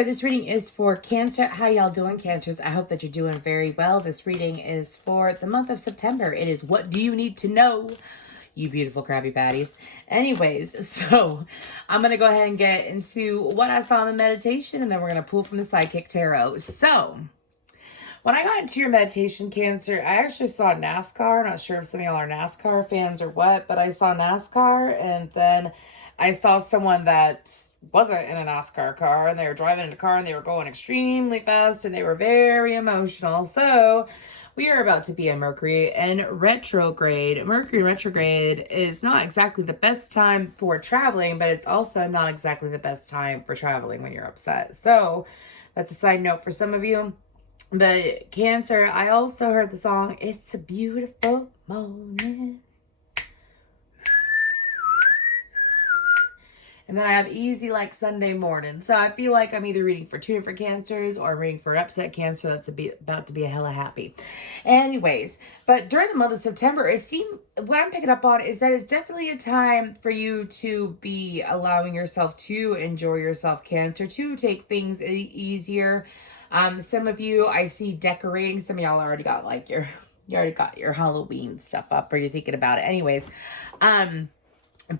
there, this reading is for Cancer. How y'all doing, Cancers? I hope that you're doing very well. This reading is for the month of September. It is what do you need to know, you beautiful Krabby Patties. Anyways, so I'm going to go ahead and get into what I saw in the meditation, and then we're going to pull from the Sidekick Tarot. So when I got into your meditation, Cancer, I actually saw NASCAR. I'm not sure if some of y'all are NASCAR fans or what, but I saw NASCAR, and then I saw someone that wasn't in a NASCAR car, and they were driving in a car, and they were going extremely fast, and they were very emotional. So we are about to be in Mercury in retrograde. Mercury in retrograde is not exactly the best time for traveling, but it's also not exactly the best time for traveling when you're upset. So that's a side note for some of you. But Cancer, I also heard the song, It's a Beautiful Morning. And then I have Easy Like Sunday Morning. So I feel like I'm either reading for two different Cancers or I'm reading for an upset Cancer that's about to be a hella happy. Anyways, but during the month of September, what I'm picking up on is that it's definitely a time for you to be allowing yourself to enjoy yourself, Cancer, to take things easier. Some of you, I see decorating. Some of y'all already got like you already got your Halloween stuff up, or you're thinking about it. Anyways,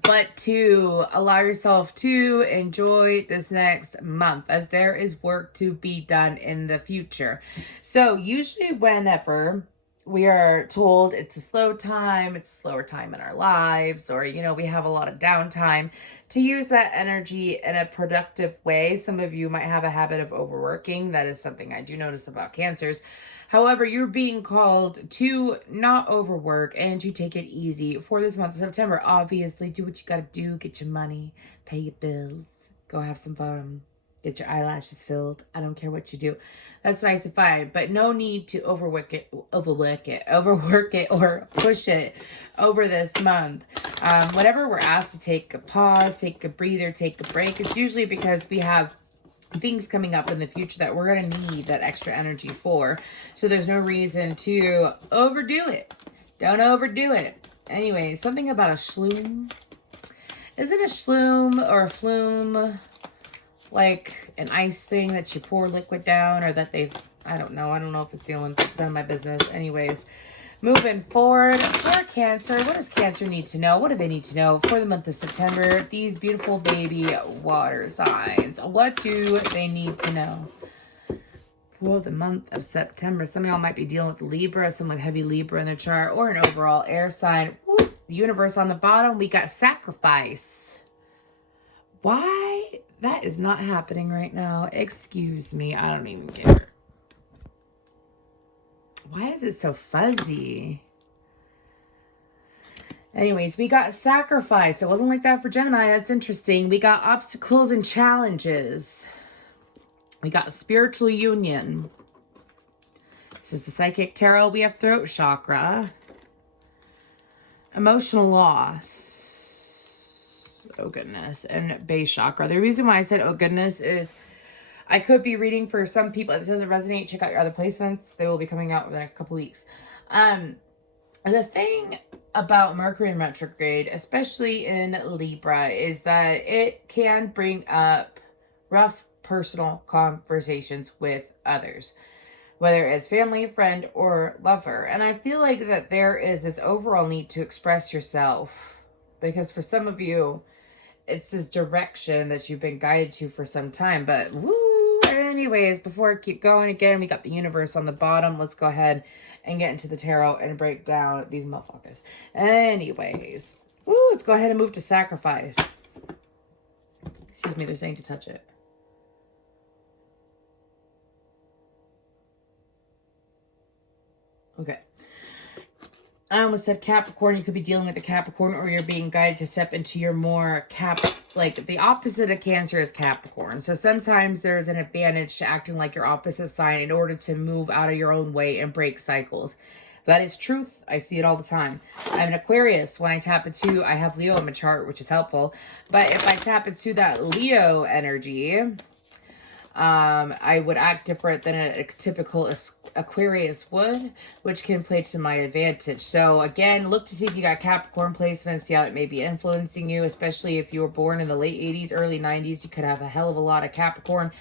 but to allow yourself to enjoy this next month, as there is work to be done in the future. So usually whenever we are told it's a slow time, it's a slower time in our lives, or, we have a lot of downtime, to use that energy in a productive way. Some of you might have a habit of overworking. That is something I do notice about Cancers. However, you're being called to not overwork and to take it easy for this month of September. Obviously, do what you gotta do. Get your money, pay your bills, go have some fun, get your eyelashes filled. I don't care what you do. That's nice and fine, but no need to overwork it, or push it over this month. Whenever we're asked to take a pause, take a breather, take a break, it's usually because we have things coming up in the future that we're going to need that extra energy for. So there's no reason to overdo it. Don't overdo it. Anyway, something about a shloom. Is it a shloom or a flume? Like an ice thing that you pour liquid down, or that I don't know. I don't know if it's the Olympics. None of my business. Anyways, moving forward for Cancer, what does Cancer need to know? What do they need to know for the month of September? These beautiful baby water signs. What do they need to know for the month of September? Some of y'all might be dealing with Libra, some with heavy Libra in their chart, or an overall air sign. Woo, the universe on the bottom, we got sacrifice. Why? That is not happening right now. Excuse me. I don't even care. Why is it so fuzzy? Anyways, we got sacrifice. It wasn't like that for Gemini. That's interesting. We got obstacles and challenges. We got spiritual union. This is the Psychic Tarot. We have throat chakra. Emotional loss. Oh, goodness. And base chakra. The reason why I said, oh, goodness, is I could be reading for some people. If this doesn't resonate, check out your other placements. They will be coming out over the next couple weeks. The thing about Mercury in retrograde, especially in Libra, is that it can bring up rough personal conversations with others, whether it's family, friend, or lover. And I feel like that there is this overall need to express yourself, because for some of you, it's this direction that you've been guided to for some time. But woo! Anyways, before I keep going, again, we got the universe on the bottom. Let's go ahead and get into the tarot and break down these motherfuckers. Anyways, woo! Let's go ahead and move to sacrifice. Excuse me, they're saying to touch it. Okay. I almost said Capricorn. You could be dealing with a Capricorn, or you're being guided to step into your more like the opposite of Cancer is Capricorn. So sometimes there's an advantage to acting like your opposite sign in order to move out of your own way and break cycles. That is truth. I see it all the time. I'm an Aquarius. When I tap into, I have Leo in my chart, which is helpful. But if I tap into that Leo energy, I would act different than a typical Aquarius would, which can play to my advantage. So again, look to see if you got Capricorn placements, see how it may be influencing you, especially if you were born in the late 80s, early 90s. You could have a hell of a lot of Capricorn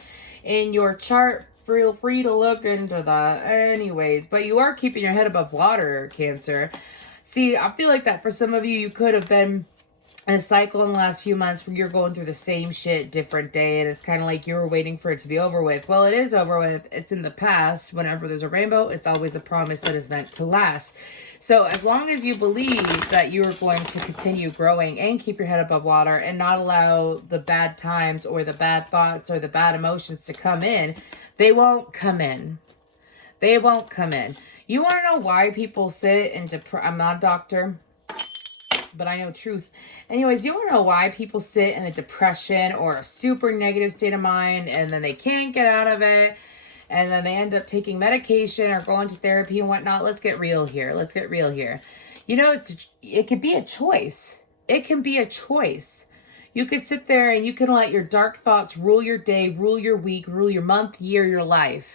in your chart. Feel free to look into that. Anyways, but you are keeping your head above water, Cancer. See, I feel like that for some of you, you could have been a cycle in the last few months where you're going through the same shit different day, and it's kind of like you were waiting for it to be over with. Well, it is over with. It's in the past. Whenever there's a rainbow, it's always a promise that is meant to last. So as long as you believe that you are going to continue growing and keep your head above water and not allow the bad times or the bad thoughts or the bad emotions to come in, they won't come in. They won't come in. You want to know why people sit and I'm not a doctor, but I know truth. Anyways, you want to know why people sit in a depression or a super negative state of mind and then they can't get out of it, and then they end up taking medication or going to therapy and whatnot? Let's get real here. Let's get real here. You know, it could be a choice. It can be a choice. You could sit there and you can let your dark thoughts rule your day, rule your week, rule your month, year, your life.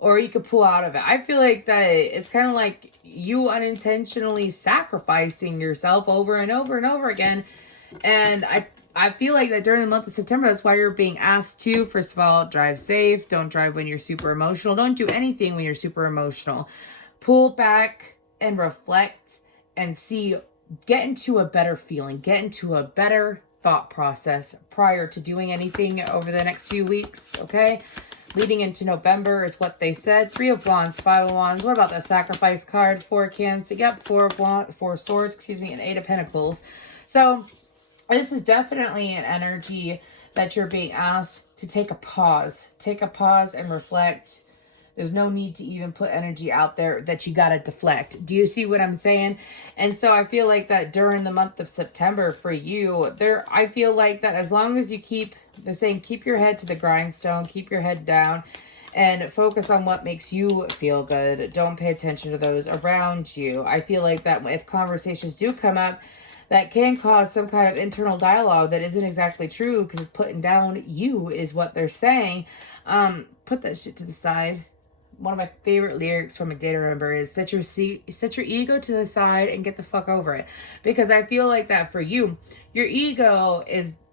Or you could pull out of it. I feel like that it's kind of like you unintentionally sacrificing yourself over and over and over again. And I feel like that during the month of September, that's why you're being asked to, first of all, drive safe. Don't drive when you're super emotional. Don't do anything when you're super emotional. Pull back and reflect and see, get into a better feeling, get into a better thought process prior to doing anything over the next few weeks, okay? Leading into November is what they said. 3 of Wands, 5 of Wands. What about the Sacrifice card? 4 Cancer. Yep, 4 Swords, excuse me, and 8 of Pentacles. So this is definitely an energy that you're being asked to take a pause. Take a pause and reflect. There's no need to even put energy out there that you got to deflect. Do you see what I'm saying? And so I feel like that during the month of September for you, I feel like that as long as you they're saying keep your head to the grindstone, keep your head down, and focus on what makes you feel good. Don't pay attention to those around you. I feel like that if conversations do come up that can cause some kind of internal dialogue that isn't exactly true because it's putting down you is what they're saying, put that shit to the side. One of my favorite lyrics from a day to remember is set your ego to the side and get the fuck over it. Because I feel like that for you, your ego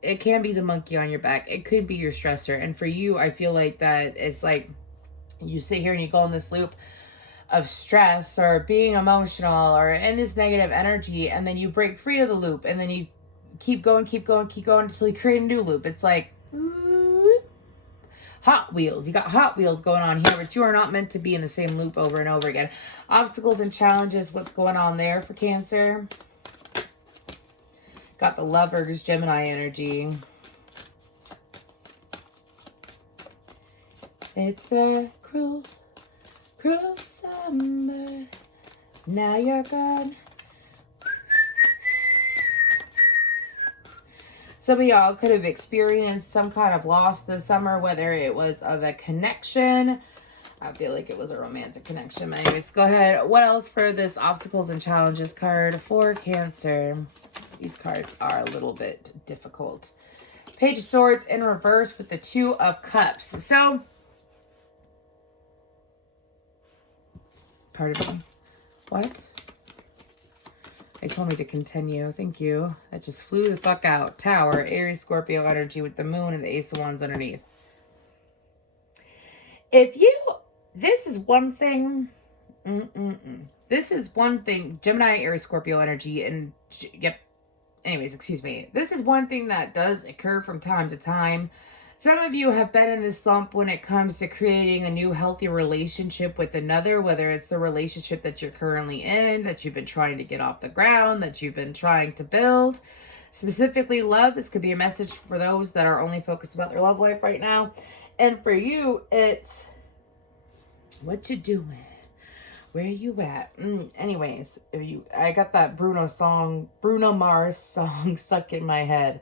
it can be the monkey on your back. It could be your stressor. And for you, I feel like that it's like you sit here and you go in this loop of stress or being emotional or in this negative energy, and then you break free of the loop and then you keep going until you create a new loop. It's like Hot Wheels. You got Hot Wheels going on here, but you are not meant to be in the same loop over and over again. Obstacles and challenges. What's going on there for Cancer? Got the Lovers, Gemini energy. It's a cruel, cruel summer. Now you're gone. Some of y'all could have experienced some kind of loss this summer, whether it was of a connection. I feel like it was a romantic connection. Anyways, go ahead. What else for this obstacles and challenges card for Cancer? These cards are a little bit difficult. Page of Swords in reverse with the 2 of Cups. So, pardon me. What? They told me to continue. Thank you. That just flew the fuck out. Tower, Aries, Scorpio energy with the moon and the Ace of Wands underneath. This is one thing. This is one thing. Gemini, Aries, Scorpio energy, and yep. Anyways, excuse me. This is one thing that does occur from time to time. Some of you have been in this slump when it comes to creating a new healthy relationship with another, whether it's the relationship that you're currently in, that you've been trying to get off the ground, that you've been trying to build. Specifically love. This could be a message for those that are only focused about their love life right now. And for you, it's what you doing? Where you at? Anyways, I got that Bruno Mars song stuck in my head.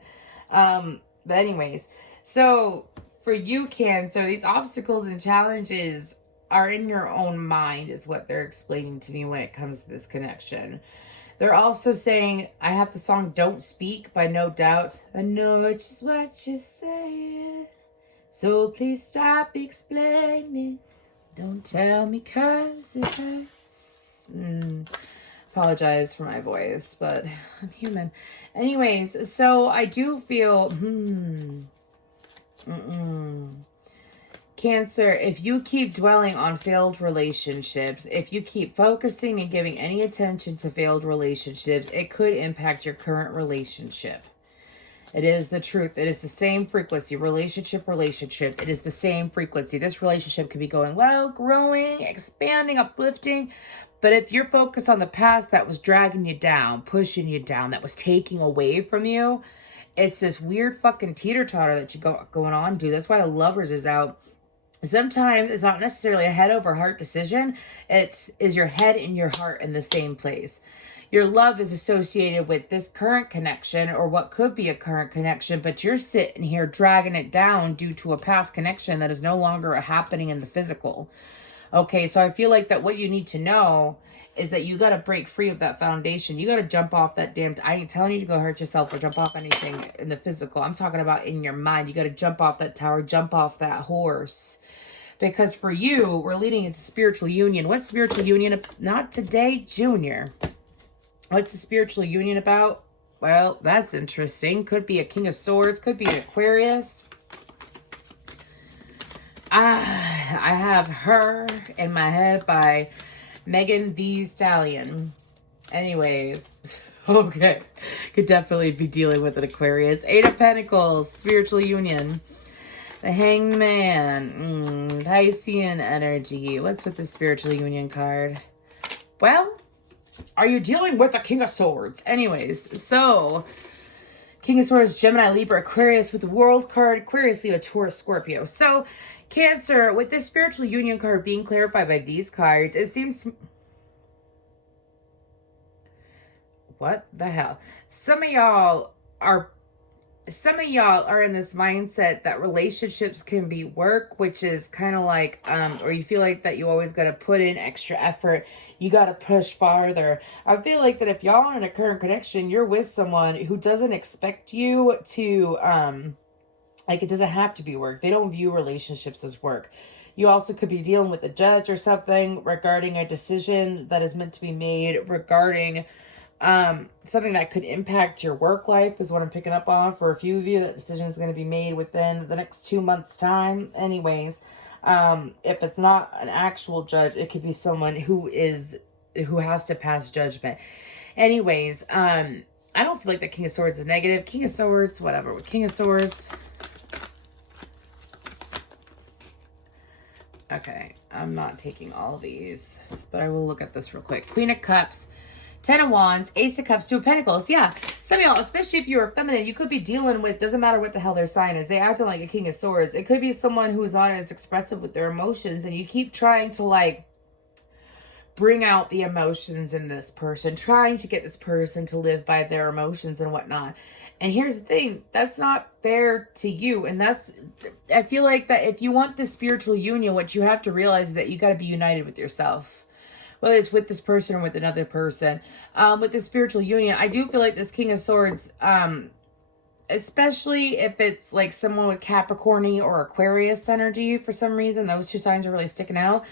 But anyways, so for you, Cancer, these obstacles and challenges are in your own mind is what they're explaining to me when it comes to this connection. They're also saying, I have the song Don't Speak by No Doubt. I know it's just what you say. So please stop explaining. Don't tell me 'cause it hurts. Apologize for my voice, but I'm human. Anyways, so I do feel, Cancer, if you keep dwelling on failed relationships, if you keep focusing and giving any attention to failed relationships, it could impact your current relationship. It is the truth. It is the same frequency. Relationship. It is the same frequency. This relationship could be going well, growing, expanding, uplifting. But if you're focused on the past that was dragging you down, pushing you down, that was taking away from you, it's this weird fucking teeter-totter that you going on, dude. That's why the Lovers is out. Sometimes it's not necessarily a head over heart decision. Is your head and your heart in the same place. Your love is associated with this current connection or what could be a current connection, but you're sitting here dragging it down due to a past connection that is no longer happening in the physical. Okay, so I feel like that what you need to know is that you got to break free of that foundation. You got to jump off that damn... I ain't telling you to go hurt yourself or jump off anything in the physical. I'm talking about in your mind. You got to jump off that tower, jump off that horse. Because for you, we're leading into spiritual union. What's spiritual union? Not today, Junior. What's the spiritual union about? Well, that's interesting. Could be a King of Swords. Could be an Aquarius. I have Her in my head by Megan Thee Stallion. Anyways, okay. Could definitely be dealing with an Aquarius. Eight of Pentacles, spiritual union. The Hanged Man. Piscean energy. What's with the spiritual union card? Well, are you dealing with the King of Swords? Anyways, so King of Swords, Gemini, Libra, Aquarius with the World card, Aquarius, Leo, Taurus, Scorpio. So Cancer, with this spiritual union card being clarified by these cards, it seems what the hell? Some of y'all are in this mindset that relationships can be work, which is kind of like, or you feel like that you always got to put in extra effort. You got to push farther. I feel like that if y'all are in a current connection, you're with someone who doesn't expect you to, like it doesn't have to be work. They don't view relationships as work. You also could be dealing with a judge or something regarding a decision that is meant to be made regarding something that could impact your work life is what I'm picking up on for a few of you. That decision is going to be made within the next 2 months time. Anyways, if it's not an actual judge, it could be someone who has to pass judgment. Anyways, I don't feel like the King of Swords is negative. King of Swords, whatever. With King of Swords. Okay, I'm not taking all of these, but I will look at this real quick. Queen of Cups, Ten of Wands, Ace of Cups, Two of Pentacles. Yeah, some of y'all, especially if you're feminine, you could be dealing with, doesn't matter what the hell their sign is, they acting like a King of Swords. It could be someone who's not as expressive with their emotions, and you keep trying to like bring out the emotions in this person, trying to get this person to live by their emotions and whatnot. And here's the thing, that's not fair to you. And I feel like that if you want this spiritual union, what you have to realize is that you got to be united with yourself. Whether it's with this person or with another person. With the spiritual union, I do feel like this King of Swords, especially if it's like someone with Capricorn or Aquarius energy, for some reason, those two signs are really sticking out.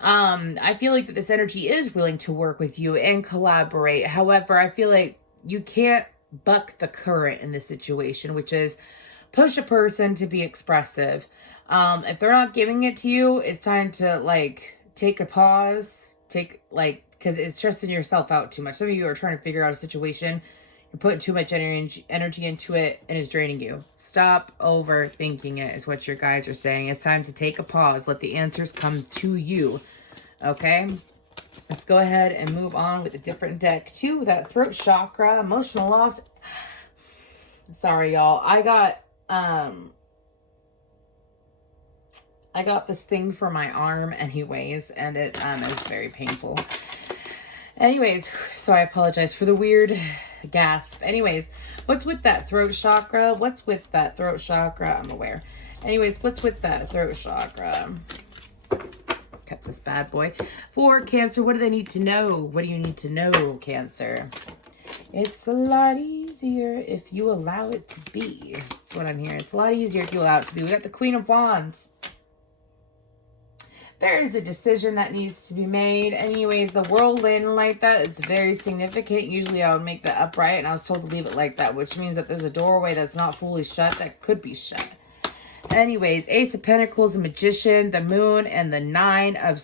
I feel like that this energy is willing to work with you and collaborate. However, I feel like you can't buck the current in this situation, which is push a person to be expressive. If they're not giving it to you, it's time to like take a pause, because it's stressing yourself out too much. Some of you are trying to figure out a situation, you're putting too much energy into it, and it's draining you. Stop overthinking it is what your guys are saying. It's time to take a pause. Let the answers come to you. Okay? Let's go ahead and move on with a different deck to that throat chakra, emotional loss. Sorry, y'all. I got this thing for my arm anyways, and it is very painful. Anyways, so I apologize for the weird gasp. Anyways, what's with that throat chakra? What's with that throat chakra? I'm aware. Anyways, what's with that throat chakra? Cut this bad boy. For Cancer, what do they need to know? What do you need to know, Cancer? It's a lot easier easier if you allow it to be. That's what I'm hearing. It's a lot easier if you allow it to be. We got the Queen of Wands. There is a decision that needs to be made. Anyways, the world landing like that, it's very significant. Usually I would make that upright, and I was told to leave it like that, which means that there's a doorway that's not fully shut that could be shut. Anyways, Ace of Pentacles, the Magician, the Moon, and the Nine of...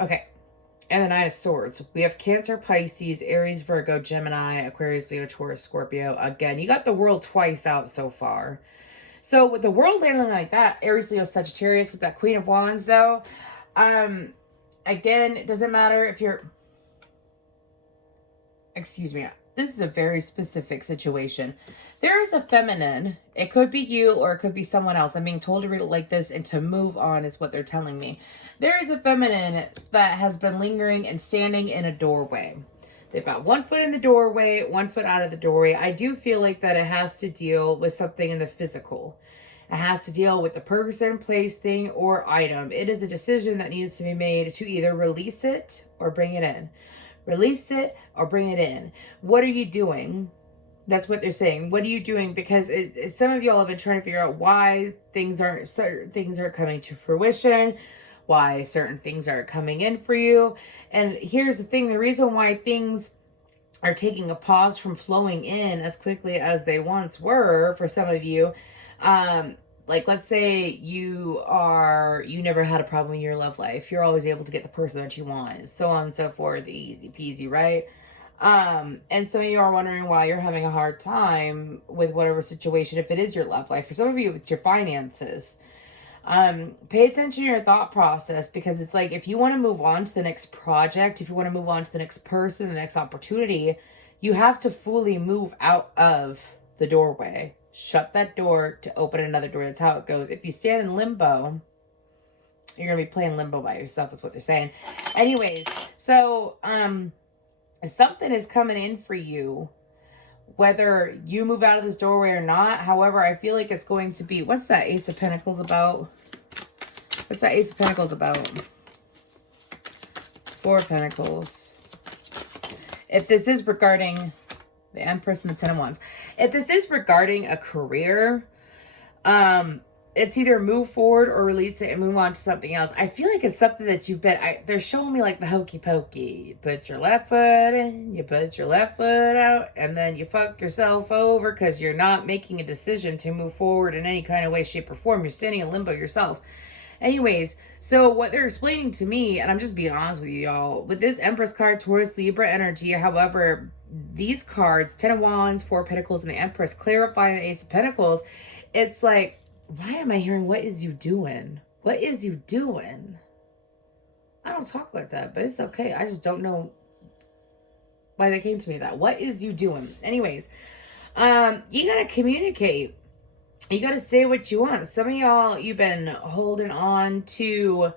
Okay. And the Nine of Swords. We have Cancer, Pisces, Aries, Virgo, Gemini, Aquarius, Leo, Taurus, Scorpio. Again, you got the world twice out so far. So with the world landing like that, Aries, Leo, Sagittarius, with that Queen of Wands though, again, it doesn't matter if you're, excuse me, this is a very specific situation. There is a feminine, it could be you or it could be someone else. I'm being told to read it like this and to move on is what they're telling me. There is a feminine that has been lingering and standing in a doorway. They've got 1 foot in the doorway, 1 foot out of the doorway. I do feel like that it has to deal with something in the physical. It has to deal with the person, place, thing, or item. It is a decision that needs to be made to either release it or bring it in. Release it or bring it in. What are you doing? That's what they're saying. What are you doing? Because some of y'all have been trying to figure out why certain things aren't coming to fruition, why certain things aren't coming in for you. And here's the thing, the reason why things are taking a pause from flowing in as quickly as they once were for some of you, like let's say you never had a problem in your love life. You're always able to get the person that you want, so on and so forth, easy peasy, right? And some of you are wondering why you're having a hard time with whatever situation, if it is your love life. For some of you, it's your finances. Pay attention to your thought process, because it's like, if you want to move on to the next project, if you want to move on to the next person, the next opportunity, you have to fully move out of the doorway. Shut that door to open another door. That's how it goes. If you stand in limbo, you're going to be playing limbo by yourself, is what they're saying. Anyways, so, something is coming in for you, whether you move out of this doorway or not. However, I feel like it's going to be, what's that Ace of Pentacles about? What's that Ace of Pentacles about? 4 of Pentacles. If this is regarding the Empress and the Ten of Wands, if this is regarding a career, it's either move forward or release it and move on to something else. I feel like it's something that you've been, they're showing me like the hokey pokey. You put your left foot in, you put your left foot out, and then you fuck yourself over because you're not making a decision to move forward in any kind of way, shape, or form. You're standing in limbo yourself. Anyways, so what they're explaining to me, and I'm just being honest with you, y'all, with this Empress card, Taurus, Libra energy, however, these cards, Ten of Wands, 4 of Pentacles, and the Empress, clarifying the Ace of Pentacles, it's like, why am I hearing, what is you doing? What is you doing? I don't talk like that, but it's okay. I just don't know why they came to me that. What is you doing? Anyways, you gotta communicate. You gotta say what you want. Some of y'all, you've been holding on to,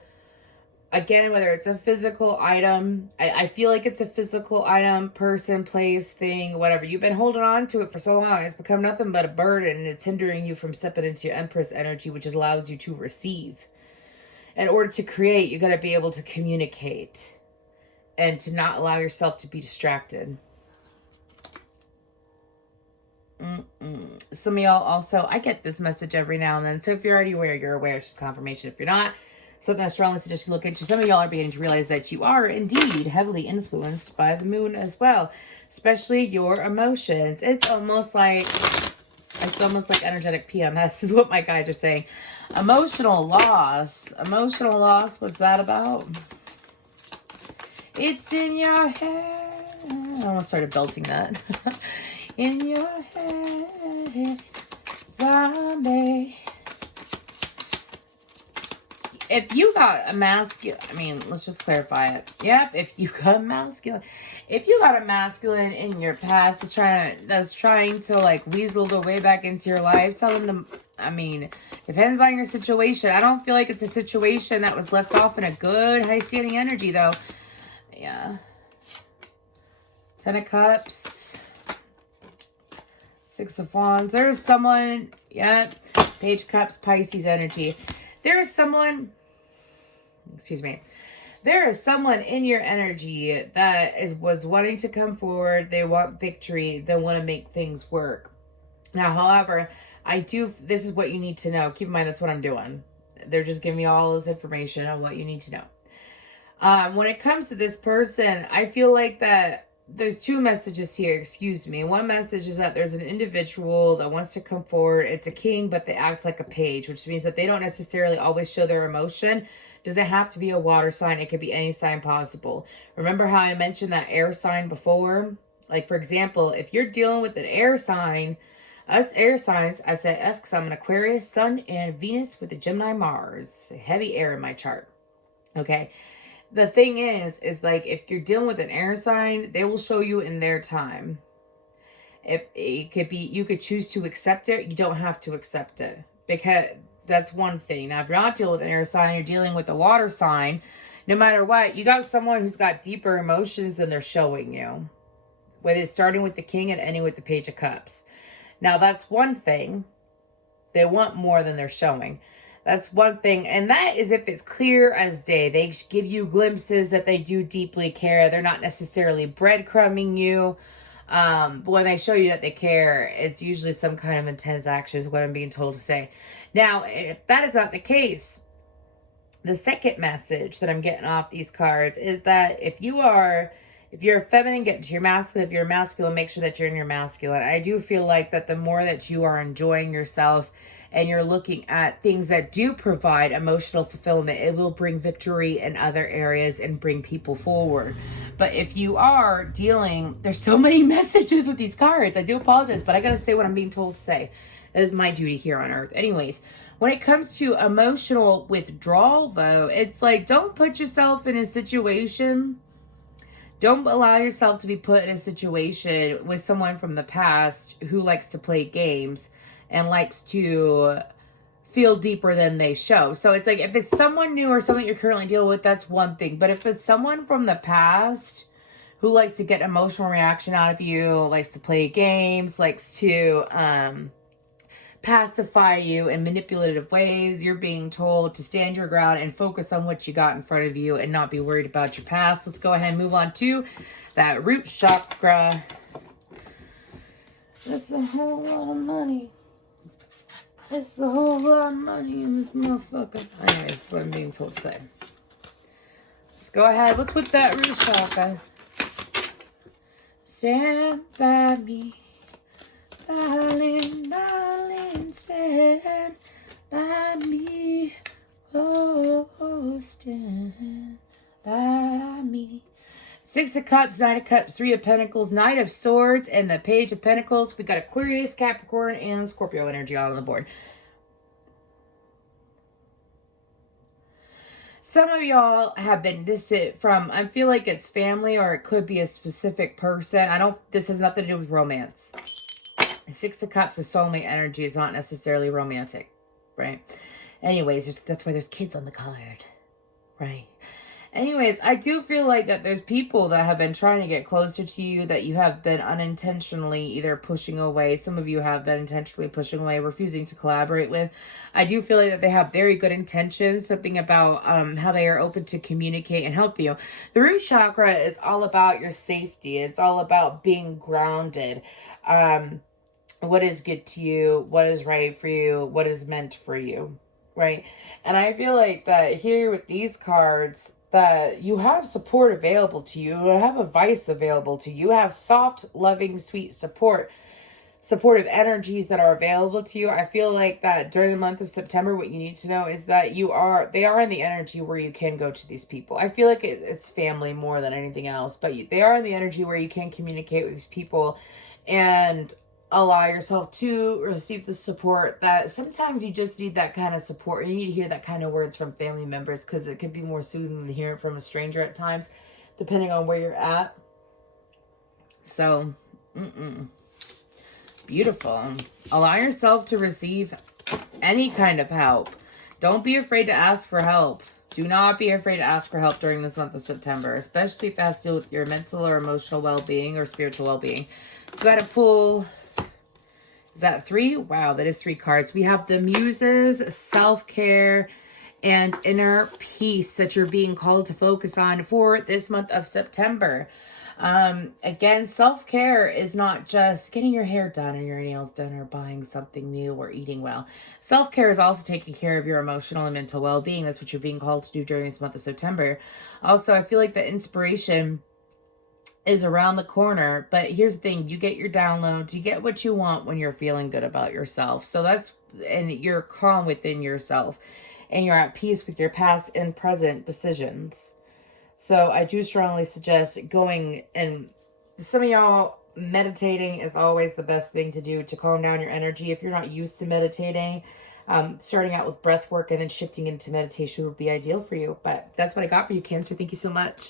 again, whether it's a physical item, I feel like it's a physical item, person, place, thing, whatever. You've been holding on to it for so long. It's become nothing but a burden, and it's hindering you from stepping into your Empress energy, which allows you to receive. In order to create, you got to be able to communicate and to not allow yourself to be distracted. Some of y'all also, I get this message every now and then. So if you're already aware, you're aware. It's just confirmation. If you're not, something I strongly suggest you look into. Some of y'all are beginning to realize that you are indeed heavily influenced by the moon as well, especially your emotions. It's almost like energetic PMS is what my guides are saying. Emotional loss. Emotional loss. What's that about? It's in your head. I almost started belting that. In your head, zombie. If you got a masculine, I mean, let's just clarify it. Yep, if you got a masculine, in your past that's trying to like weasel their way back into your life, tell them to, I mean, depends on your situation. I don't feel like it's a situation that was left off in a good high standing energy though. Yeah. 10 of Cups. 6 of Wands. There's someone, yeah, Page of Cups, Pisces energy. There is someone, excuse me. There is someone in your energy that was wanting to come forward. They want victory. They want to make things work. Now, however, this is what you need to know. Keep in mind, that's what I'm doing. They're just giving me all this information on what you need to know. When it comes to this person, I feel like that there's two messages here, excuse me. One message is that there's an individual that wants to come forward. It's a king, but they act like a page, which means that they don't necessarily always show their emotion. Doesn't have to be a water sign. It could be any sign possible. Remember how I mentioned that air sign before? Like, for example, if you're dealing with an air sign, us air signs, I said us because I'm an Aquarius, Sun, and Venus with a Gemini, Mars. Heavy air in my chart. Okay. The thing is like, if you're dealing with an air sign, they will show you in their time. If it could be, you could choose to accept it. You don't have to accept it, because that's one thing. Now, if you're not dealing with an air sign, you're dealing with a water sign. No matter what, you got someone who's got deeper emotions than they're showing you. Whether it's starting with the king and ending with the page of cups. Now, that's one thing. They want more than they're showing. That's one thing. And that is if it's clear as day. They give you glimpses that they do deeply care. They're not necessarily breadcrumbing you. But when they show you that they care, it's usually some kind of intense action is what I'm being told to say. Now, if that is not the case, the second message that I'm getting off these cards is that if you're a feminine, get into your masculine. If you're a masculine, make sure that you're in your masculine. I do feel like that the more that you are enjoying yourself and you're looking at things that do provide emotional fulfillment, it will bring victory in other areas and bring people forward. But if you are dealing, there's so many messages with these cards. I do apologize, but I got to say what I'm being told to say. That is my duty here on earth. Anyways, when it comes to emotional withdrawal, though, it's like, don't put yourself in a situation. Don't allow yourself to be put in a situation with someone from the past who likes to play games and likes to feel deeper than they show. So it's like, if it's someone new or something you're currently dealing with, that's one thing. But if it's someone from the past who likes to get emotional reaction out of you, likes to play games, likes to pacify you in manipulative ways, you're being told to stand your ground and focus on what you got in front of you and not be worried about your past. Let's go ahead and move on to that root chakra. That's a whole lot of money. It's a whole lot of money in this motherfucker. Anyways, that's what I'm being told to say. Let's go ahead. What's with that root chakra? Stand by me. Darling, darling, stand by me. Oh, stand by me. Six of Cups, Nine of Cups, Three of Pentacles, Knight of Swords, and the Page of Pentacles. We got Aquarius, Capricorn, and Scorpio energy all on the board. Some of y'all have been distant from, I feel like it's family, or it could be a specific person. This has nothing to do with romance. Six of Cups is soulmate energy. It's not necessarily romantic, right? Anyways, that's why there's kids on the card, right? Anyways, I do feel like that there's people that have been trying to get closer to you that you have been unintentionally either pushing away. Some of you have been intentionally pushing away, refusing to collaborate with. I do feel like that they have very good intentions, something about how they are open to communicate and help you. The root chakra is all about your safety. It's all about being grounded. What is good to you, what is right for you, what is meant for you, right? And I feel like that here with these cards, that you have support available to you, you have advice available to you, you have soft, loving, sweet supportive energies that are available to you. I feel like that during the month of September, what you need to know is that they are in the energy where you can go to these people. I feel like it's family more than anything else, but they are in the energy where you can communicate with these people and allow yourself to receive the support that sometimes you just need. That kind of support. You need to hear that kind of words from family members, because it can be more soothing to hear it from a stranger at times, depending on where you're at. So, beautiful. Allow yourself to receive any kind of help. Don't be afraid to ask for help. Do not be afraid to ask for help during this month of September, especially if it has to do with your mental or emotional well-being or spiritual well-being. You got to pull... Is that 3? Wow, that is 3 cards. We have the Muses, self-care, and inner peace that you're being called to focus on for this month of September. Again, self-care is not just getting your hair done or your nails done or buying something new or eating well. Self-care is also taking care of your emotional and mental well-being. That's what you're being called to do during this month of September. Also, I feel like the inspiration is around the corner, but here's the thing, you get your downloads, you get what you want when you're feeling good about yourself. So and you're calm within yourself, and you're at peace with your past and present decisions. So I do strongly suggest going, and some of y'all, meditating is always the best thing to do to calm down your energy. If you're not used to meditating, starting out with breath work and then shifting into meditation would be ideal for you. But that's what I got for you, Cancer. Thank you so much.